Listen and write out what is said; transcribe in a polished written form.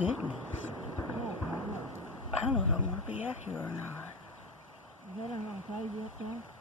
goodness. I don't know if I want to be out here or not. Is that on page up there?